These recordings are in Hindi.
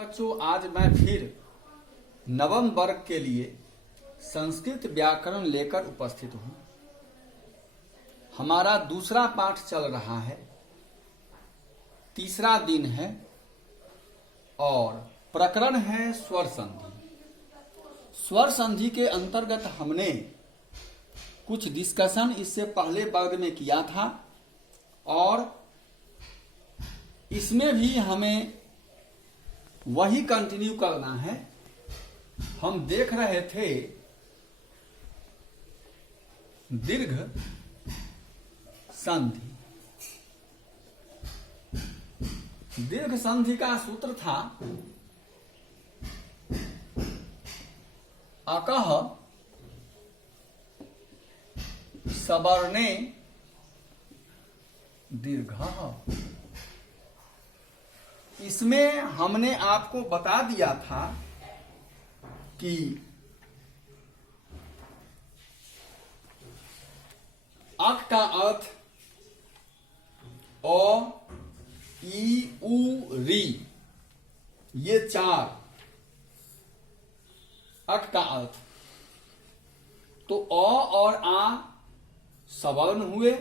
बच्चों, आज मैं फिर नवम वर्ग के लिए संस्कृत व्याकरण लेकर उपस्थित हूँ। हमारा दूसरा पाठ चल रहा है, तीसरा दिन है और प्रकरण है स्वर संधि। स्वर संधि के अंतर्गत हमने कुछ डिस्कशन इससे पहले वर्ग में किया था और इसमें भी हमें वही कंटिन्यू करना है। हम देख रहे थे दीर्घ संधि। दीर्घ संधि का सूत्र था अकः सवर्णे दीर्घः। इसमें हमने आपको बता दिया था कि अक का अर्थ अ, ई, उ, री, ये चार अक का अर्थ। तो अ और आ सवर्ण हुए,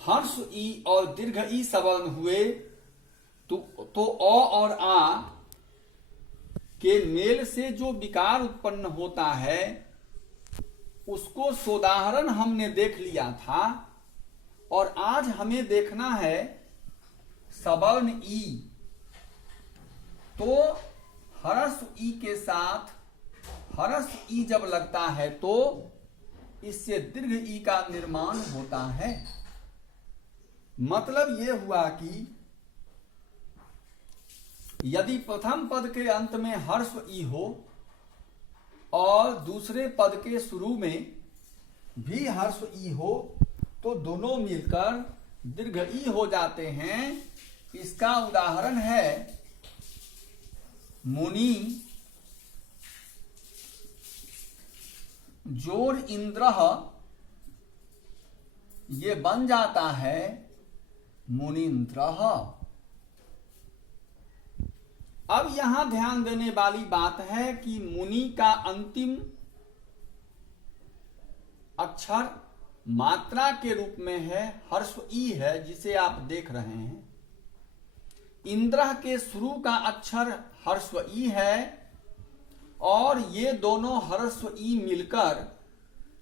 हर्ष ई और दीर्घ ई सवर्ण हुए। तो अ और आ के मेल से जो विकार उत्पन्न होता है उसको सोदाहरण हमने देख लिया था और आज हमें देखना है सवर्ण ई। तो हरस ई के साथ हरस ई जब लगता है तो इससे दीर्घ ई का निर्माण होता है। मतलब यह हुआ कि यदि प्रथम पद के अंत में हर्ष ई हो और दूसरे पद के शुरू में भी हर्ष ई हो तो दोनों मिलकर दीर्घ ई हो जाते हैं। इसका उदाहरण है मुनि जोर इंद्र, ये बन जाता है मुनीन्द्र। अब यहां ध्यान देने वाली बात है कि मुनि का अंतिम अक्षर मात्रा के रूप में है हर्ष ई है, जिसे आप देख रहे हैं। इंद्र के शुरू का अक्षर हर्ष ई है और ये दोनों हर्ष ई मिलकर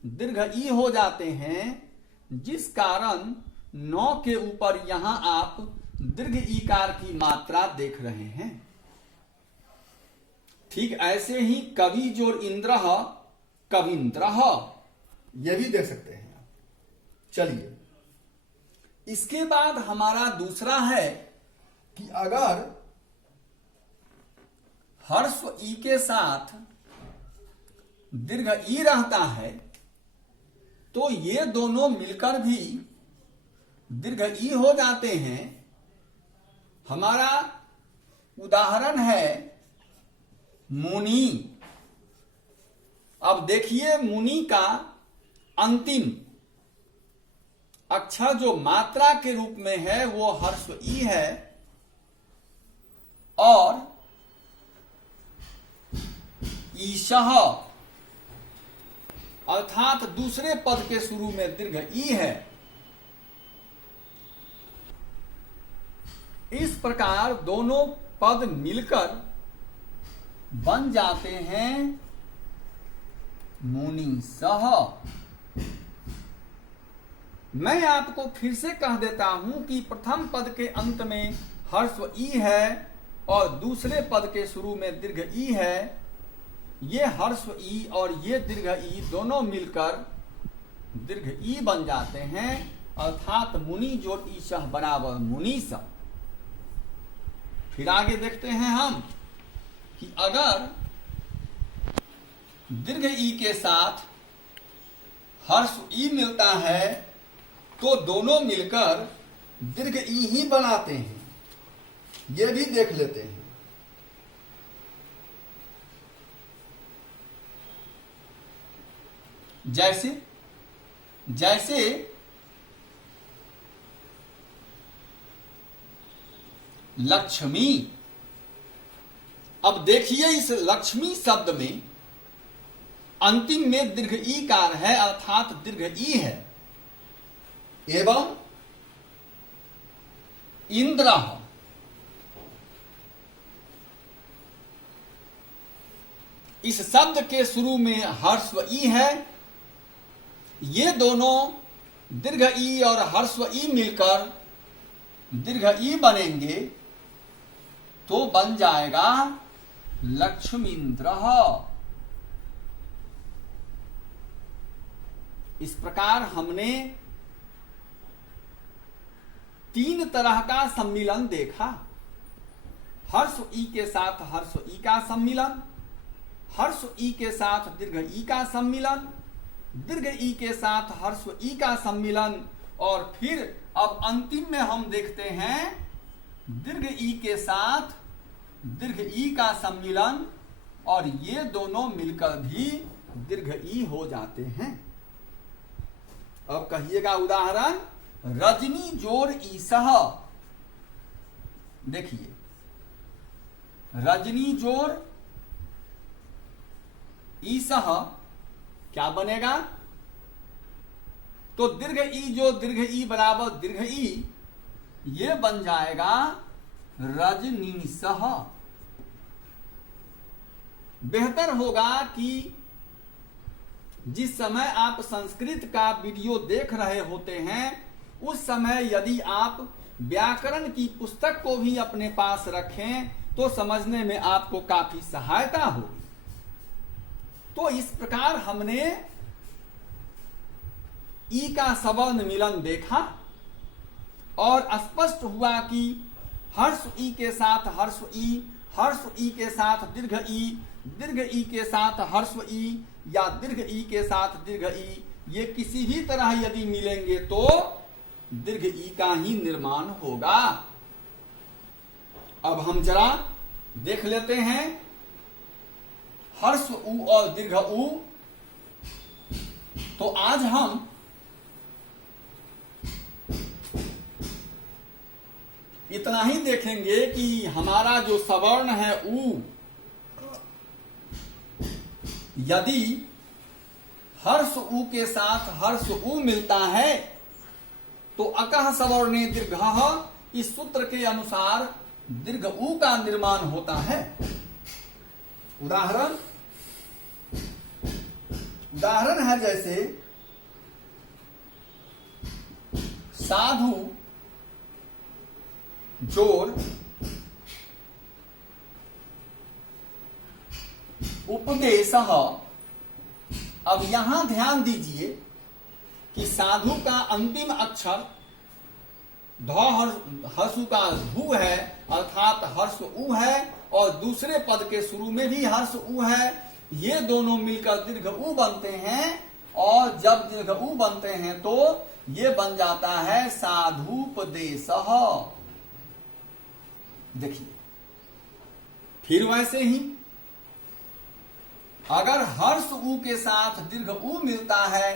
दीर्घ ई हो जाते हैं, जिस कारण नौ के ऊपर यहां आप दीर्घ ईकार की मात्रा देख रहे हैं। ठीक ऐसे ही कवि जोर इंद्र कविंद्र, यह भी देख सकते हैं आप। चलिए, इसके बाद हमारा दूसरा है कि अगर हर्ष ई के साथ दीर्घ ई रहता है तो ये दोनों मिलकर भी दीर्घ ई हो जाते हैं। हमारा उदाहरण है मुनि। अब देखिए, मुनि का अंतिम अक्षर जो मात्रा के रूप में है वो हर्ष ई है और ईशः अर्थात दूसरे पद के शुरू में दीर्घ ई है। इस प्रकार दोनों पद मिलकर बन जाते हैं मुनीसः। मैं आपको फिर से कह देता हूं कि प्रथम पद के अंत में हर्ष ई है और दूसरे पद के शुरू में दीर्घ ई है। ये हर्ष ई और ये दीर्घ ई दोनों मिलकर दीर्घ ई बन जाते हैं, अर्थात मुनि जोड़ ईशः बराबर मुनीस। फिर आगे देखते हैं हम कि अगर दीर्घ ई के साथ हर्ष ई मिलता है तो दोनों मिलकर दीर्घ ई ही बनाते हैं। ये भी देख लेते हैं। जैसे लक्ष्मी अब देखिए इस लक्ष्मी शब्द में अंतिम में दीर्घ ई कार है अर्थात दीर्घ ई है, एवं इंद्र इस शब्द के शुरू में हर्स्व ई है। ये दोनों दीर्घ ई और हर्स्व ई मिलकर दीर्घ ई बनेंगे तो बन जाएगा लक्ष्मींद्र। इस प्रकार हमने 3 तरह का सम्मिलन देखा। हर्ष ई के साथ हर्ष ई का सम्मिलन, हर्ष ई के साथ दीर्घ ई का सम्मिलन, दीर्घ ई के साथ हर्ष ई का सम्मिलन, और फिर अब अंतिम में हम देखते हैं दीर्घ ई के साथ दीर्घ ई का सम्मिलन, और ये दोनों मिलकर भी दीर्घ ई हो जाते हैं। अब कहिएगा उदाहरण, रजनी जोर ईसह। देखिए रजनी जोर ईसह क्या बनेगा, तो दीर्घ ई जो दीर्घ ई बराबर दीर्घ ई, ये बन जाएगा रजनीसह। बेहतर होगा कि जिस समय आप संस्कृत का वीडियो देख रहे होते हैं उस समय यदि आप व्याकरण की पुस्तक को भी अपने पास रखें तो समझने में आपको काफी सहायता होगी। तो इस प्रकार हमने ई का सवर्ण मिलन देखा और स्पष्ट हुआ कि हर्ष ई के साथ हर्ष ई, हर्ष ई के साथ दीर्घ ई, दीर्घ ई के साथ हर्ष ई या दीर्घ ई के साथ दीर्घ ई, ये किसी भी तरह यदि मिलेंगे तो दीर्घ ई का ही निर्माण होगा। अब हम जरा देख लेते हैं हर्ष उ और दीर्घ उ। तो आज हम इतना ही देखेंगे कि हमारा जो सवर्ण है उ, यदि हर्ष उ के साथ हर्ष उ मिलता है तो अकह सवर्णे दीर्घः, इस सूत्र के अनुसार दीर्घ उ का निर्माण होता है। उदाहरण है जैसे साधु जोर उपदेशः। अब यहां ध्यान दीजिए कि साधु का अंतिम अक्षर हर्षु का धू है अर्थात हर्ष उ है, और दूसरे पद के शुरू में भी हर्ष उ है। ये दोनों मिलकर दीर्घ उ बनते हैं, और जब दीर्घ उ बनते हैं तो ये बन जाता है साधुपदेशः। देखिए फिर वैसे ही अगर हर्ष उ के साथ दीर्घ उ मिलता है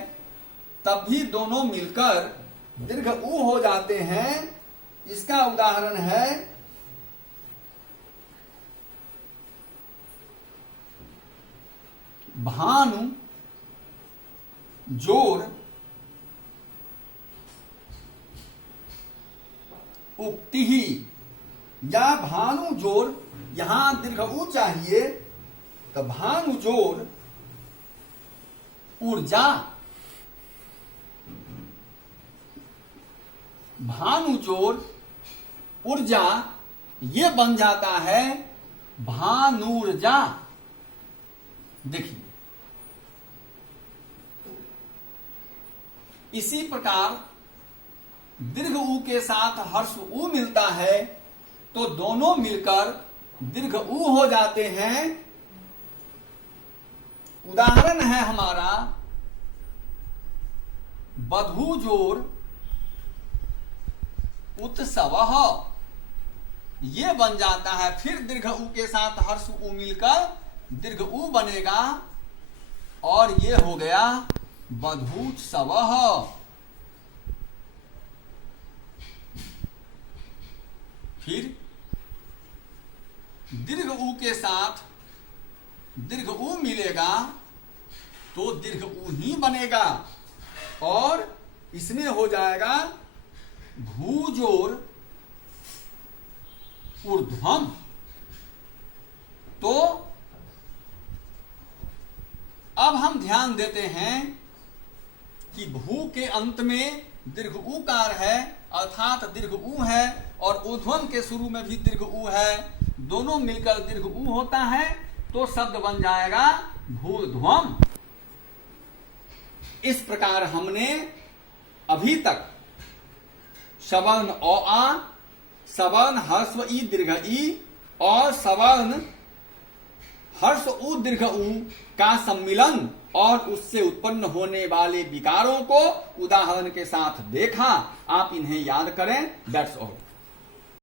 तब भी दोनों मिलकर दीर्घ उ हो जाते हैं। इसका उदाहरण है भानु जोर उक्ति ही, या भानु जोर, यहां दीर्घ उ चाहिए तो भानु जोर ऊर्जा, भानु जोर ऊर्जा, ये बन जाता है भानुर्जा। देखिए इसी प्रकार दीर्घ उ के साथ हर्ष उ मिलता है तो दोनों मिलकर दीर्घ उ हो जाते हैं। उदाहरण है हमारा बधू जोर उत्सवः, ये बन जाता है। फिर दीर्घ उ के साथ हर्ष उ मिलकर दीर्घ उ बनेगा और ये हो गया बधूत्सवः। फिर दीर्घ ऊ के साथ दीर्घ ऊ मिलेगा तो दीर्घ ऊ ही बनेगा और इसमें हो जाएगा भूजोर ऊर्ध्वम। तो अब हम ध्यान देते हैं कि भू के अंत में दीर्घ ऊकार है अर्थात दीर्घ ऊ है और ऊर्ध्वम के शुरू में भी दीर्घ ऊ है, दोनों मिलकर दीर्घ ऊ होता है तो शब्द बन जाएगा भूर्ध्वम। इस प्रकार हमने अभी तक सवर्ण अ आ, सवर्ण ह्रस्व ई दीर्घ ई और सवर्ण हर्ष उ दीर्घ उ का सम्मिलन और उससे उत्पन्न होने वाले विकारों को उदाहरण के साथ देखा। आप इन्हें याद करें। That's all.